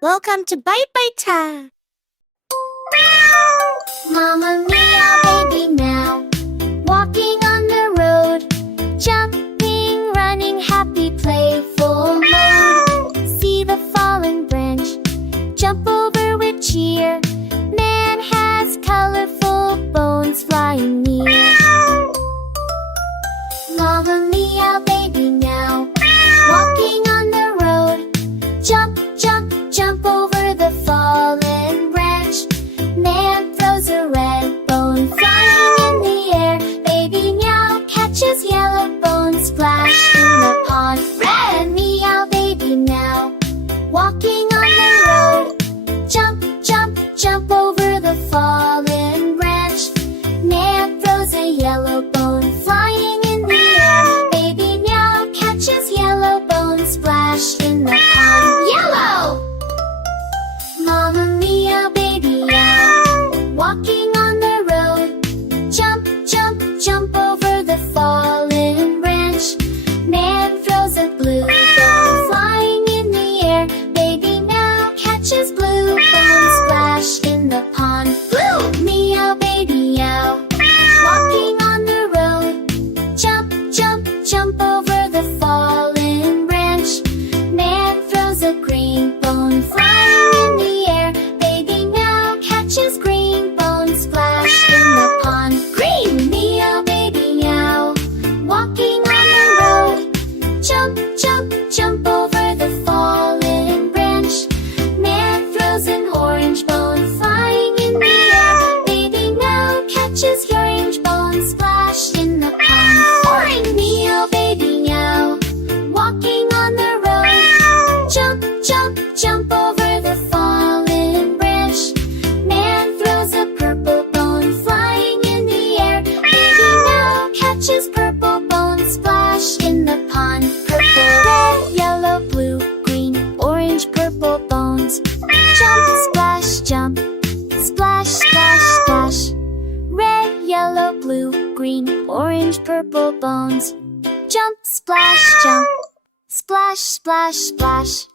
Welcome to Bite Bite Time. Mama meow, baby meow, walking on the road, jumping, running, happy, playful mode. See the fallen branch, jump over with cheer. Man has colorful bones flying near. Mama meow, baby meow, walking on the road, jump, jump, jump over the fallen branch. Man throws a red bone flying in the air. Baby meow catches yellow bone, splash in the pond. Red meow, baby meow, walking on the road, jump, jump, jump over the fallen branch. Man throws a yellow bone flying in the air. Baby meow catches yellow bone, splash in the pond. Yellow! Mama meow, baby meow, walking on the road, jump, jump, jump over the fallen branch. Man throws a blue bone flying in the air. Baby meow catches blue bone, splash in the pond. Blue! Meow, baby meow, walking on the road, jump, jump, jump over the fallen branch. Man throws a green bone flying in the air. Baby meow catches green bone, splash in the pond. Green! Meow, baby meow, walking on the road, jump, jump, jump over the fallen branch. Man throws an orange bone flying in the air. Baby meow catches orange bone, splash in the pond. Orange! Meow, baby meow, walking on the road, jump, jump, jump over the fallen branch. Man throws a purple bone flying in the air. Baby meow catches purple bone, splash in the pond. Purple, red, yellow, blue, green, orange, purple bones. Jump, splash, jump, splash, splash, splash. Red, yellow, blue, green, orange, purple bones. Jump, splash, jump, splash, splash, splash.